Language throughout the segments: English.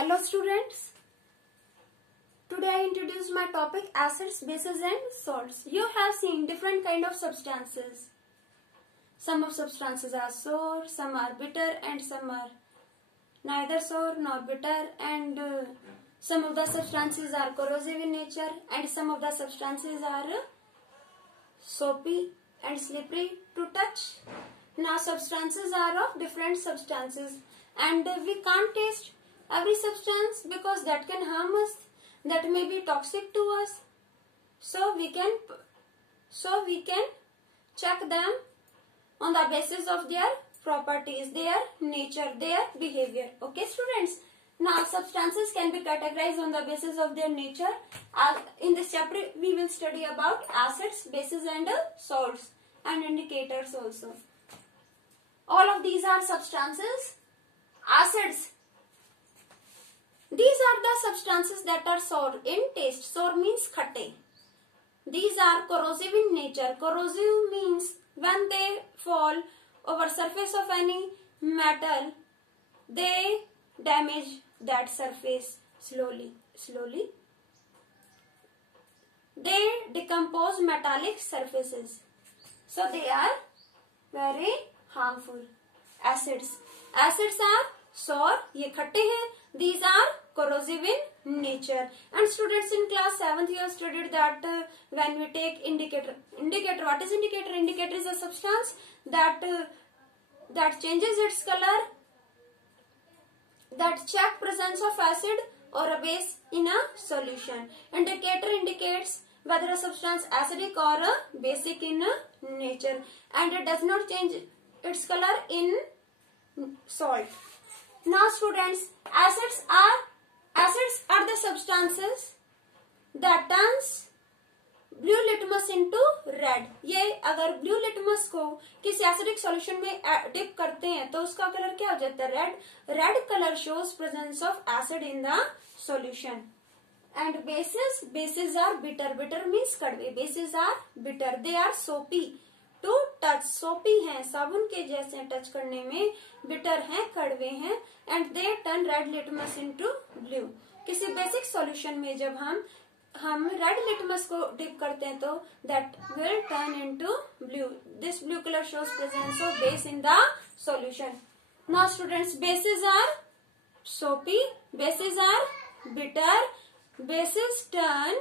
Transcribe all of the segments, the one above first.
Hello students. Today I introduce my topic acids, bases and salts. You have seen different kind of substances. Some of substances are sour, some are bitter and some are neither sour nor bitter, and some of the substances are corrosive in nature and some of the substances are soapy and slippery to touch. Now substances are of different substances and we can't taste every substance because that can harm us, that may be toxic to us. So we can check them on the basis of their properties, their nature, their behavior. Okay students. Now substances can be categorized on the basis of their nature. In this chapter we will study about acids, bases and salts and indicators also. All of these are substances. Acids. These are the substances that are sour in taste. Sour means khatte. These are corrosive in nature. Corrosive means when they fall over surface of any metal, they damage that surface slowly. They decompose metallic surfaces. So they are very harmful. Acids. Acids are sour, ये खट्टे हैं. These are corrosive in nature. And students, in class 7th you have studied that when we take indicator. What is indicator? Indicator is a substance that changes its color, that check presence of acid or a base in a solution. Indicator indicates whether a substance acidic or basic in nature, and it does not change its color in salt. Now students, acids are the substances that turns blue litmus into red. ये अगर blue litmus को किसी acidic solution में dip करते हैं तो उसका colour क्या हो जाता है? Red. Red color shows presence of acid in the solution. And bases are bitter. Bitter means कड़वे. Bases are bitter. They are soapy to touch. Soapy हैं, साबुन के जैसे टच करने में. Bitter हैं, कड़वे हैं. And they turn red litmus into blue. किसी बेसिक सॉल्यूशन में जब हम रेड लिटमस को डिप करते हैं तो that will turn into blue. This blue color shows presence of base in the solution. Now students, bases are soapy, bases are bitter, bases turn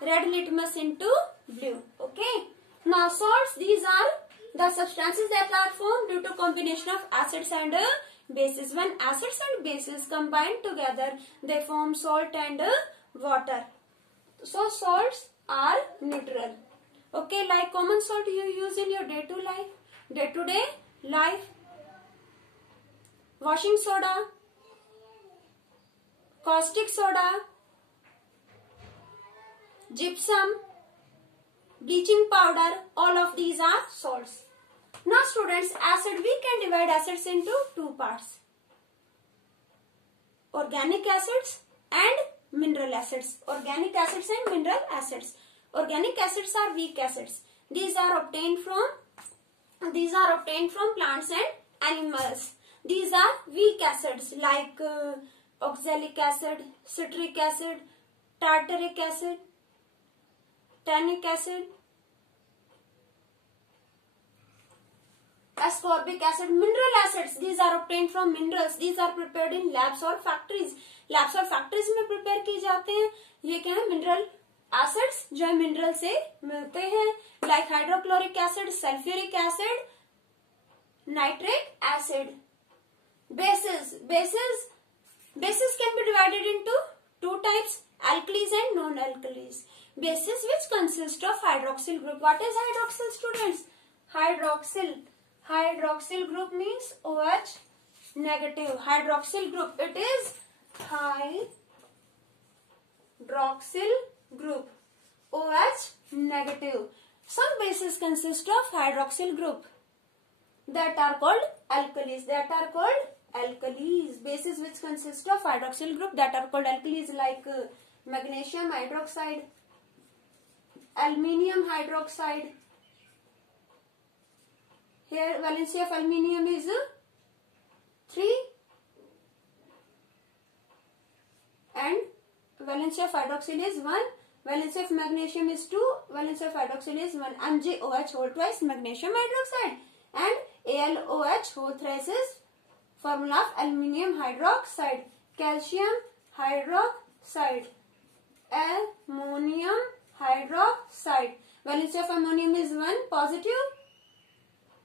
red litmus into blue. Okay. Now salts, these are the substances that are formed due to combination of acids and bases. When acids and bases combine together, they form salt and water. So salts are neutral. Okay, like common salt you use in your day-to-day life. Washing soda, caustic soda, gypsum, bleaching powder, all of these are salts. Now students, acid, we can divide acids into two parts. Organic acids and mineral acids. Organic acids and mineral acids. Organic acids are weak acids. These are obtained from plants and animals. These are weak acids like oxalic acid, citric acid, tartaric acid, tannic acid, ascorbic acid. Mineral acids, these are obtained from minerals. These are prepared in labs or factories. Labs और factories में prepare किए जाते हैं. ये क्या है? Mineral acids जो है मिनरल से मिलते हैं, like hydrochloric acid, sulphuric acid, nitric acid. Bases can be divided into two types, alkalis and non-alkalis. Bases which consist of hydroxyl group. What is hydroxyl students? Hydroxyl group means OH negative. Hydroxyl group, it is hydroxyl group, OH negative. Some bases consist of hydroxyl group that are called alkalis. Bases which consist of hydroxyl group that are called alkalis, like magnesium hydroxide, aluminium hydroxide. Here valency of aluminium is 3. valency of hydroxyl is 1, valency of magnesium is 2, valency of hydroxyl is 1. MgOH whole twice magnesium hydroxide, and AlOH whole thrice is formula of aluminium hydroxide. Calcium hydroxide, ammonium hydroxide. Valency of ammonium is 1 positive,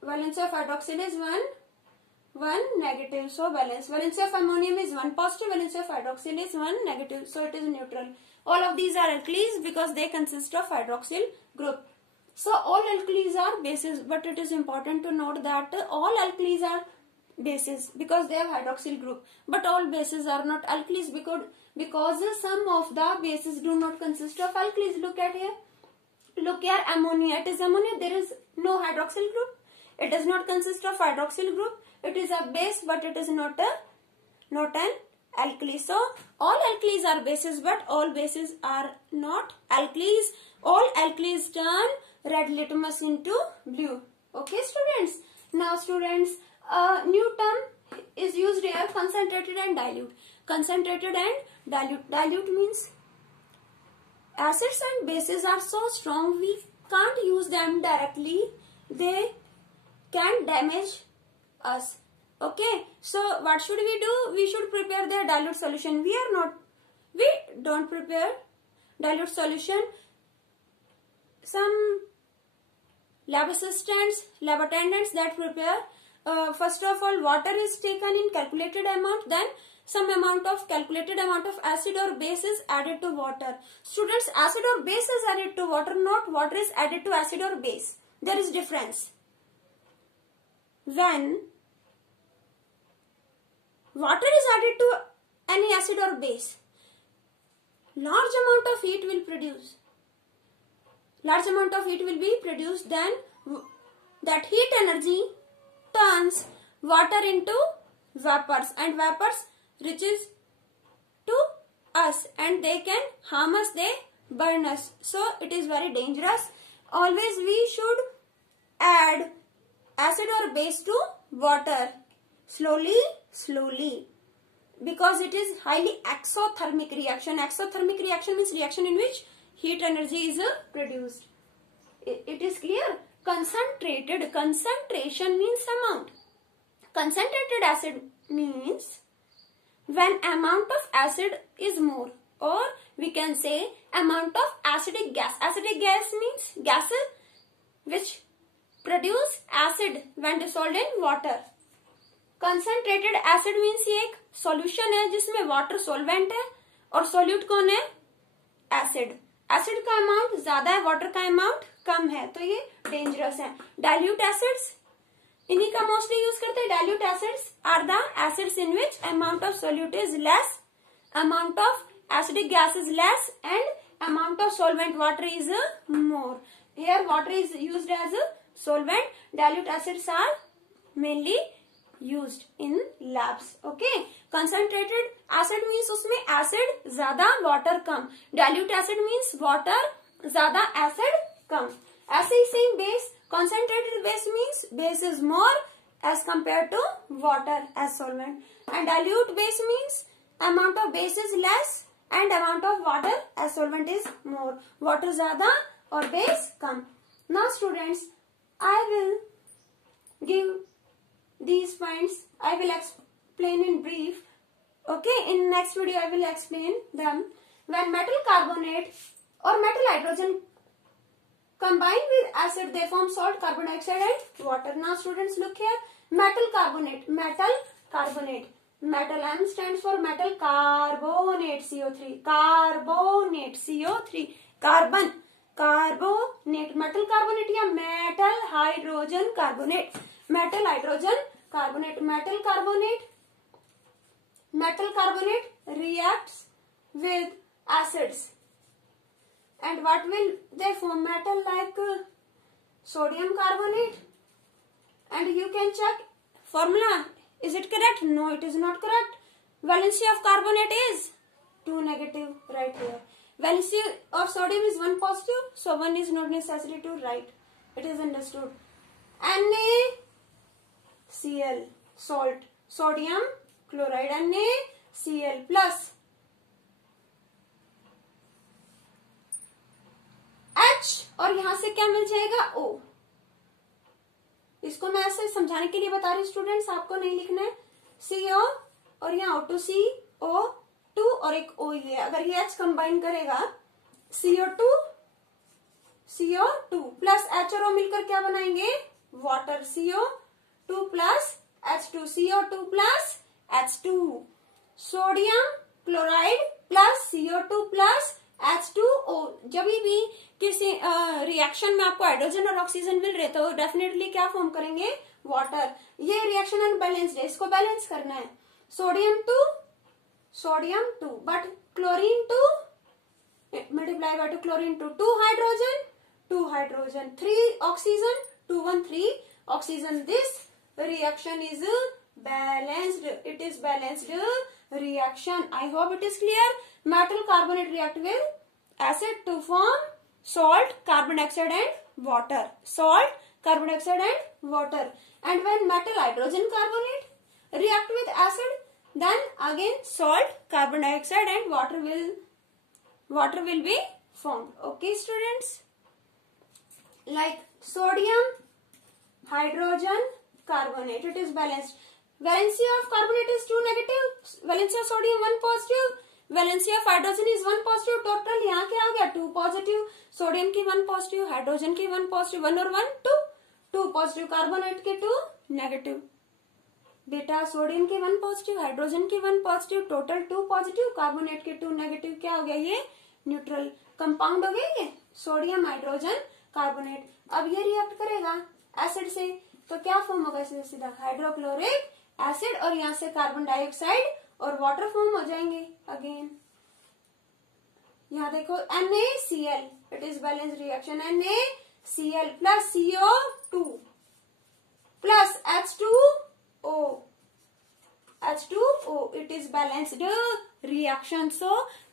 valency of hydroxyl is 1 negative. So balance. Valency of ammonium is 1 positive, valency of hydroxyl is 1 negative. So it is neutral. All of these are alkalis because they consist of hydroxyl group. So all alkalis are bases, but it is important to note that all alkalis are bases because they have hydroxyl group, but all bases are not alkalis because some of the bases do not consist of alkalis. Look at here. Look here, ammonia. It is ammonia. There is no hydroxyl group. It does not consist of hydroxyl group. It is a base, but it is not an alkali. So all alkalis are bases, but all bases are not alkalis. All alkalis turn red litmus into blue. Okay, students. Now, students, a new term is used here: concentrated and dilute. Concentrated and dilute. Dilute means acids and bases are so strong we can't use them directly. They can damage us. Okay, so what should we do? We should prepare the dilute solution. We don't prepare dilute solution. Some lab assistants, lab attendants that prepare. First of all, water is taken in calculated amount, then some calculated amount of acid or base is added to water. Students, acid or base is added to water, not water is added to acid or base. There is difference. When water is added to any acid or base, large amount of heat will produce. Large amount of heat will be produced, then that heat energy turns water into vapors, and vapors reaches to us and they can harm us, they burn us. So it is very dangerous. Always we should add acid or base to water slowly because it is highly exothermic reaction. Exothermic reaction means reaction in which heat energy is produced. It is clear. Concentrated, concentration means amount. Concentrated acid means when amount of acid is more, or we can say amount of acidic gas. Acidic gas means gases which produce acid when dissolved in water. Concentrated acid means ये एक solution है जिसमें water solvent है और solute कौन है? Acid. Acid का amount ज्यादा है, water का amount कम है, तो ये dangerous है. Dilute acids इन्हीं का mostly use करते हैं. Dilute acids are the acids in which amount of solute is less, amount of acidic gas is less, and amount of solvent water is more. Here water is used as a solvent. Dilute acids are mainly used in labs. Okay. Concentrated acid means उसमें acid ज्यादा, water कम. Dilute acid means water ज्यादा, acid कम. ऐसे ही same base. Concentrated base means base is more as compared to water as solvent. And dilute base means amount of base is less and amount of water as solvent is more. Water ज़्यादा और base come. Now students, I will give these points. I will explain in brief. Okay, in next video I will explain them. When metal carbonate or metal hydrogen combine with acid, they form salt, carbon dioxide and water. Now students, look here. Metal carbonate. Metal carbonate. Metal M stands for metal carbonate, CO3. Carbonate, CO3. Carbon. Carbonate. Metal carbonate या metal hydrogen carbonate. Metal hydrogen carbonate. Metal carbonate reacts with acids. And what will they form? Metal like sodium carbonate. And you can check formula. Is it correct? No, it is not correct. Valency of carbonate is 2 negative right here. Valency of sodium is 1 positive. So 1 is not necessary to write. It is understood. NaCl, salt. Sodium chloride, NaCl plus और यहां से क्या मिल जाएगा O। इसको मैं ऐसे समझाने के लिए बता रही हूँ स्टूडेंट्स, आपको नहीं लिखना है। CO और यहाँ O2CO2 और एक O ये, अगर ये H कंबाइन करेगा CO2 प्लस H और O मिलकर क्या बनाएंगे, water. CO2 plus H2, CO2 plus H2। Sodium chloride plus CO2 plus H2O। जब भी किसी रिएक्शन में आपको हाइड्रोजन और ऑक्सीजन मिल रहे तो डेफिनेटली क्या फॉर्म करेंगे, वाटर। ये रिएक्शन अनबैलेंस्ड है, इसको बैलेंस करना है। Sodium two but chlorine two multiply by 2 chlorine two 2 hydrogen 3 oxygen 2 1 3 oxygen. This reaction is balanced. It is balanced reaction. I hope it is clear. Metal carbonate react with acid to form salt, carbon dioxide and water. Salt, carbon dioxide and water. And when metal hydrogen carbonate react with acid, then again salt, carbon dioxide and water will be formed. Okay students, like sodium hydrogen carbonate, it is balanced. Valency of carbonate is 2 negative, valency of sodium 1 positive, valency of hydrogen is 1 positive. Total यहाँ क्या आ गया, 2 positive. Sodium की 1 positive, hydrogen की 1 positive, 1 और 1 2 positive, carbonate के 2 negative. बेटा sodium की 1 positive, hydrogen की 1 पॉजिटिव, टोटल 2 पॉजिटिव, कार्बोनेट के 2 नेगेटिव। क्या हो गया, ये न्यूट्रल कंपाउंड हो गया ये सोडियम हाइड्रोजन कार्बोनेट। अब ये रिएक्ट करेगा एसिड से तो क्या फॉर्म होगा, इससे सीधा हाइड्रोक्लोरिक एसिड और यहाँ से कार्बन डाइऑक्साइड और वाटर फॉर्म हो जाएंगे। अगेन यहाँ देखो NaCl, it is balance reaction. NaCl plus CO2 plus H2O, it is balanced reaction. So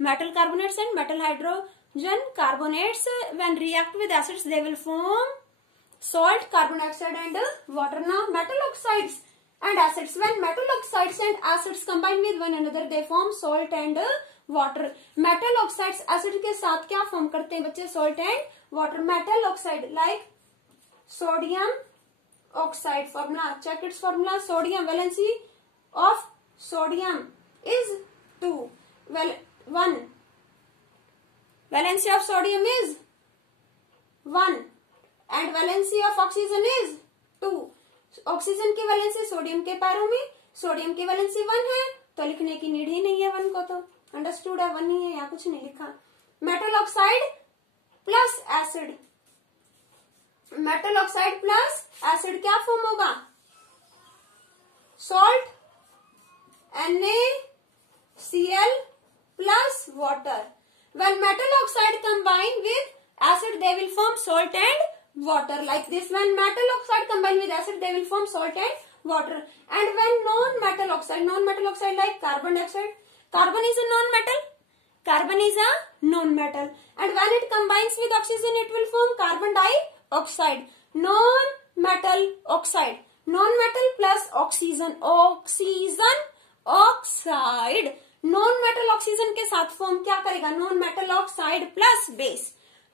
metal carbonates and metal hydrogen carbonates when react with acids they will form salt, carbon dioxide and water. Now metal oxides and acids, when metal oxides and acids combine with one another they form salt and water. Metal oxides acid के साथ क्या form करते हैं बच्चे, salt and water. Metal oxide like sodium oxide, formula check its formula. Sodium, valency of sodium is 2, well 1, valency of sodium is 1 and valency of oxygen is 2. Oxygen की valency sodium के पैरों में, sodium की valency 1 है तो लिखने की need ही नहीं है 1 को, तो अंडरस्टूड है 1 ही है, यहाँ कुछ नहीं लिखा। Metal oxide plus acid, metal oxide plus acid क्या फॉर्म होगा, salt NaCl plus water. When metal oxide combine with acid, they will form salt and water. Like this, when metal oxide combine with acid, they will form salt and water. And when non-metal oxide like carbon dioxide, carbon is a non-metal. Carbon is a non-metal. And when it combines with oxygen, it will form carbon dioxide. Non-metal oxide. Non-metal plus oxygen. Oxygen oxide. Non-metal oxygen के साथ form क्या करेगा, non-metal oxide plus base.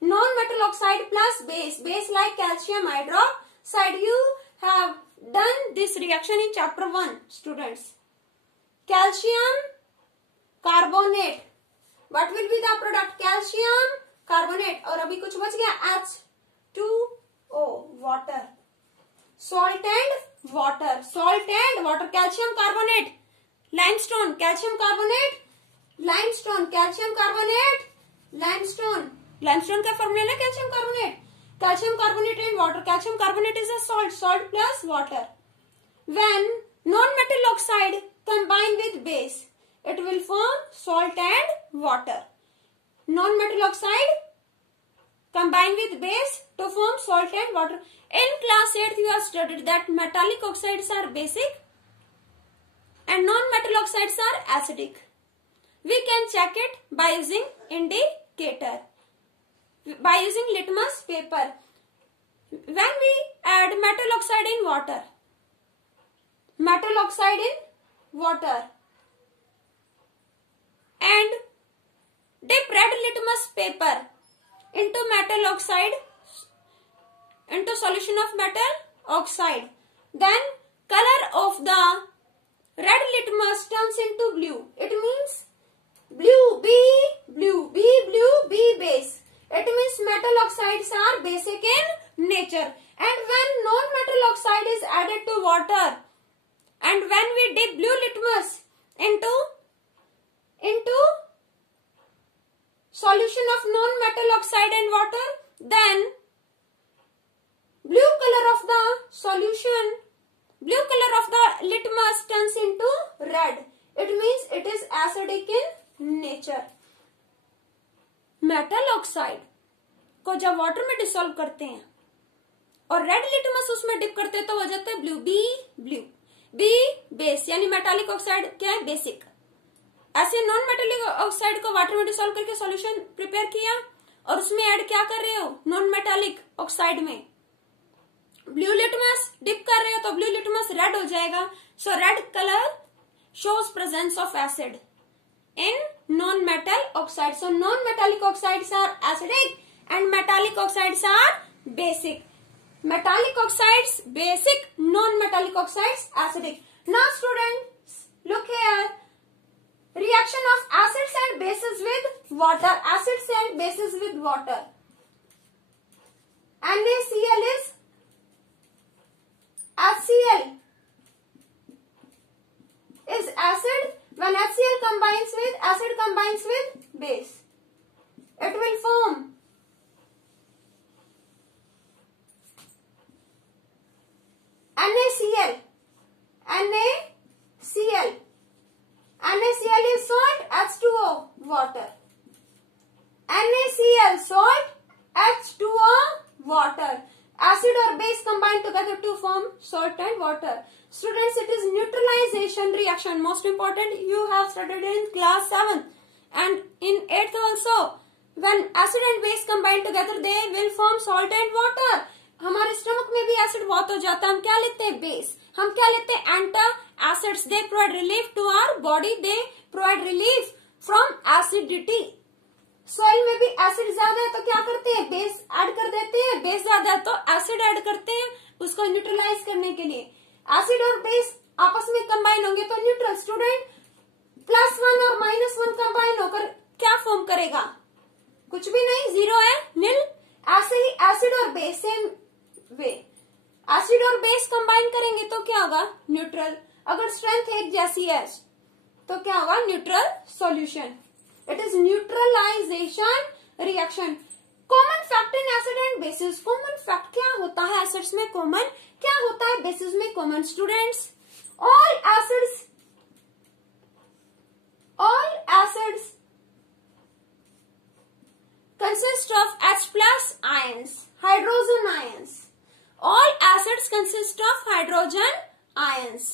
Non-metal oxide plus base. Base like calcium hydroxide. You have done this reaction in chapter 1, students. Calcium carbonate. What will be the product? Calcium carbonate. और अभी कुछ बच गया, H2O, water. Salt and water. Salt and water. Calcium carbonate. Limestone. Calcium carbonate. Limestone. Calcium carbonate. Limestone. Limestone का formula है calcium carbonate. Calcium carbonate and water. Calcium carbonate is a salt. Salt plus water. When non-metal oxide combine with base, it will form salt and water. Non-metal oxide combine with base to form salt and water. In class 8th, you have studied that metallic oxides are basic and non-metal oxides are acidic. We can check it by using indicator, by using litmus paper. When we add metal oxide in water, metal oxide in water, and dip red litmus paper into metal oxide into solution of metal oxide. Then color of the red litmus turns into blue. It means blue, B base. It means metal oxides are basic in nature. And when non-metal oxide is added to water, and when we dip blue litmus into solution of non-metal oxide and water, then blue color of the solution, blue color of the litmus turns into red. It means it is acidic in nature. Metal oxide को जब water में dissolve करते हैं और red litmus उसमें dip करते हैं तो हो जाता है ब्लू, बी बेस, यानी मेटालिक ऑक्साइड क्या है, बेसिक। ऐसे नॉन मेटालिक ऑक्साइड को वाटर में डिसॉल्व करके सॉल्यूशन प्रिपेयर किया और उसमें ऐड क्या कर रहे हो, नॉन मेटालिक ऑक्साइड में ब्लू लिटमस डिप कर रहे हो तो ब्लू लिटमस रेड हो जाएगा। So red colour shows presence of acid in non-metal oxides. So non-metallic oxides are acidic and metallic oxides are basic. Metallic oxides basic, non-metallic oxides acidic. Now students, look here. Reaction of acids and bases with water. Acids and bases with water. NaCl is HCl is acid. When HCl combines with base, it will form NaCl. NaCl is salt, H2O, water. NaCl, salt, H2O, water. Acid or base combine together to form salt and water. Students, it is neutralization reaction. Most important, you have studied in class 7th and in 8th also. When acid and base combine together, they will form salt and water. हमारे stomach में भी acid बहुत हो जाता है, हम क्या लेते हैं, बेस। हम क्या लेते हैं, antacids. They provide relief to our body, they provide relief from acidity. Soil में भी एसिड ज्यादा है तो क्या करते हैं, बेस ऐड कर देते हैं। बेस ज्यादा है तो एसिड ऐड करते हैं उसको न्यूट्रलाइज करने के लिए। एसिड और बेस आपस में कंबाइन होंगे तो न्यूट्रल। स्टूडेंट, +1 और -1 कंबाइन होकर क्या फॉर्म करेगा, कुछ भी नहीं, जीरो है, नील। ऐसे ही एसिड और बेस सेम वे, एसिड और बेस कंबाइन करेंगे तो क्या होगा, न्यूट्रल। अगर स्ट्रेंथ एक जैसी है तो क्या होगा, neutral solution. It is neutralisation reaction. Common fact in acid and basis. Common fact क्या होता है एसिड्स में कॉमन, क्या होता है बेसिस में common. Students, all acids consist of H+ ions, hydrogen ions. All acids consist of hydrogen ions.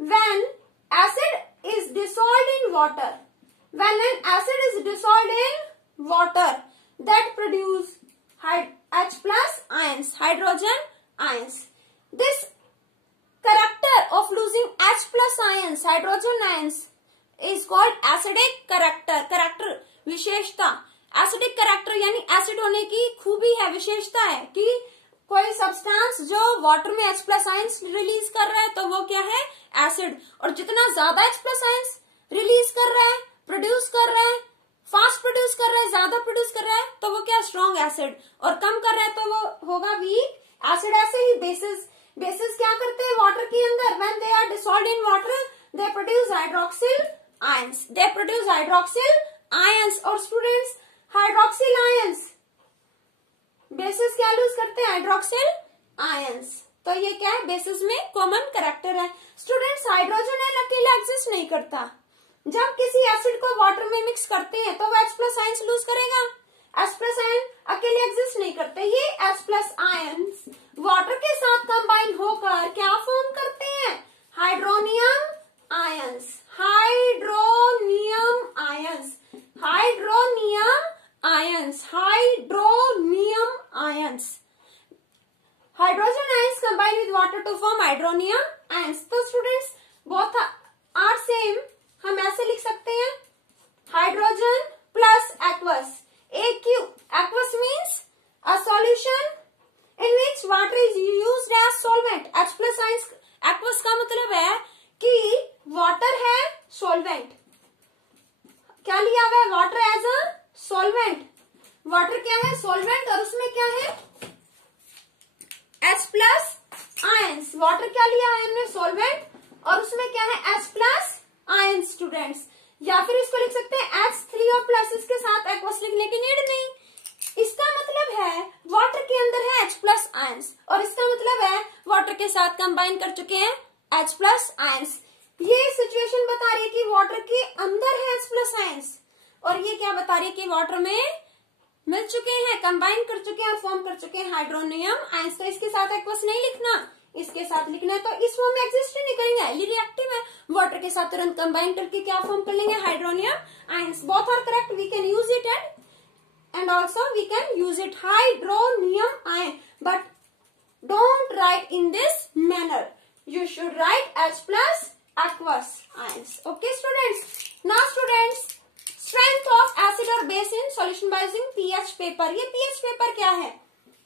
When acid is dissolved in water, when an acid is dissolved in water, that produce H+ ions, hydrogen ions. This character of losing H+ ions, hydrogen ions, is called acidic character. Character, विशेषता। Acidic character यानी acid होने की खूबी है, विशेषता है कि कोई सब्सटेंस जो वाटर में H+ आयंस रिलीज कर रहा है तो वो क्या है, एसिड। और जितना ज्यादा H+ आयंस रिलीज कर रहा है, प्रोड्यूस कर रहा है, फास्ट प्रोड्यूस कर रहा है, ज्यादा प्रोड्यूस कर रहा है तो वो क्या, स्ट्रॉन्ग एसिड। और कम कर रहा है तो वो होगा वीक एसिड। ऐसे ही बेसिस क्या करते हैं वाटर के अंदर, when they are dissolved in water they produce hydroxyl ions. और स्टूडेंट्स, हाइड्रोक्सिल आयंस, बेसिस क्या लूज करते हैं, हाइड्रोक्सिल आयंस। तो ये क्या है, बेसिस में कॉमन कैरेक्टर है। स्टूडेंट्स, हाइड्रोजन आयन अकेला एग्जिस्ट नहीं करता। जब किसी एसिड को वाटर में मिक्स करते हैं तो वो H+ आयंस लूज करेगा। H+ आयन अकेले एग्जिस्ट नहीं करते। ये H+ आयंस वाटर के साथ कंबाइन होकर क्या फॉर्म करते हैं, hydronium ions. Hydrogen ions combine with water to form hydronium ions. तो स्टूडेंट्स, both are same. हम ऐसे लिख सकते हैं, hydrogen plus aqueous, AQ. Aqueous means a solution क्या लिया हुआ है, water as a solvent. Water क्या है, सॉल्वेंट, और उसमें क्या है H प्लस आयंस। वाटर क्या लिया है हमने, सॉल्वेंट, और उसमें क्या है H प्लस आयन स्टूडेंट्स। या फिर इसको लिख सकते हैं H3 और प्लस, इसके साथ एक्वस लिखने की नीड नहीं। इसका मतलब है वाटर के अंदर है H प्लस आयंस, और इसका मतलब है वाटर के साथ कंबाइन कर चुके हैं H प्लस आयंस। ये सिचुएशन बता रही है कि वाटर के अंदर है H प्लस आयंस, और ये क्या बता रही है कि वाटर में मिल चुके हैं, कंबाइन कर चुके हैं और फॉर्म कर चुके हैं हाइड्रोनियम आयंस। तो इसके साथ एक्वस नहीं लिखना, इसके साथ लिखना है। तो इस फॉर्म में एग्जिस्ट ही नहीं करेंगे, हाईली रिएक्टिव है। वाटर के साथ तुरंत कंबाइन करके क्या फॉर्म कर लेंगे, hydronium ions. Both are correct, we can use it and also we can use it hydronium ion, but don't write in this manner, you should write H plus aqueous ions. Okay students, now students, strength of acid or base in solution by using pH paper. ये pH paper क्या है,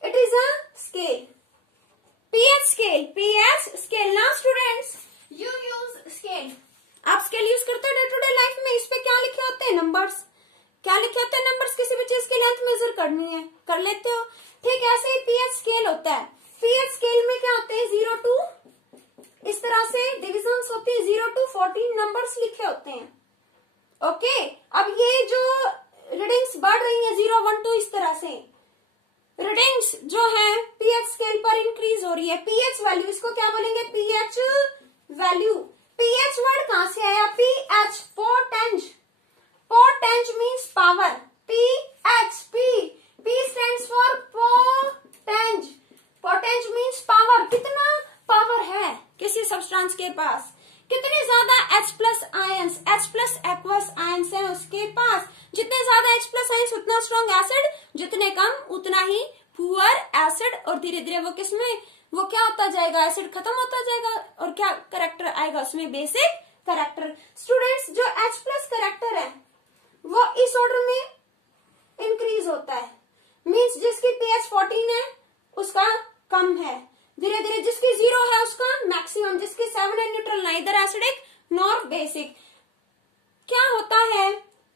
it is a scale, pH scale, pH scale. Now students, you use scale. आप scale use करते हो day to day life में, इस पे क्या लिखे होते हैं, नंबर्स। क्या लिखे होते हैं, नंबर्स। किसी भी चीज की लेंथ मेजर करनी है, कर लेते हो। ठीक, ऐसे ही pH scale होता है। pH scale में क्या होते हैं, 0 to, इस तरह से डिविजन्स होती है, 0 to 14 नंबर्स लिखे होते हैं। ओके, अब ये जो रीडिंग्स बढ़ रही है 0, 1, 2, इस तरह से रीडिंग्स जो है pH स्केल पर इंक्रीज हो रही है। pH वैल्यू, इसको क्या बोलेंगे, pH वैल्यू। pH वर्ड कहां से आया, pH, potenz. Potenz means power, pH, P stands for potenz. Potenz means power, कितना पावर है किसी सब्सटेंस के पास, कितने ज्यादा H plus ions, H plus aqueous ions है उसके पास। जितने ज्यादा H प्लस आयंस उतना स्ट्रॉन्ग एसिड, जितने कम उतना ही पुअर एसिड। और धीरे धीरे वो किसमें, वो क्या होता जाएगा, एसिड खत्म होता जाएगा, और क्या करेक्टर आएगा उसमें, बेसिक करेक्टर। स्टूडेंट्स, जो H प्लस करेक्टर है वो इस ऑर्डर में इंक्रीज होता है, मीन्स जिसकी pH 14 है उसका कम है, धीरे धीरे जिसकी 0 है उसका मैक्सिमम, जिसकी 7 है neutral, neither acidic nor basic. क्या होता है,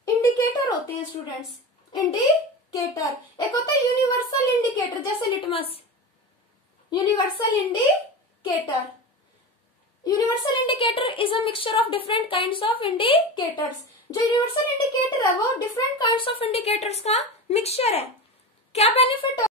इंडिकेटर होते हैं स्टूडेंट्स, इंडिकेटर। एक होता है यूनिवर्सल इंडिकेटर, जैसे litmus, universal indicator. Universal indicator is a mixture of different kinds of indicators. जो यूनिवर्सल इंडिकेटर है वो डिफरेंट काइंड्स ऑफ इंडिकेटर्स का मिक्सचर है। क्या बेनिफिट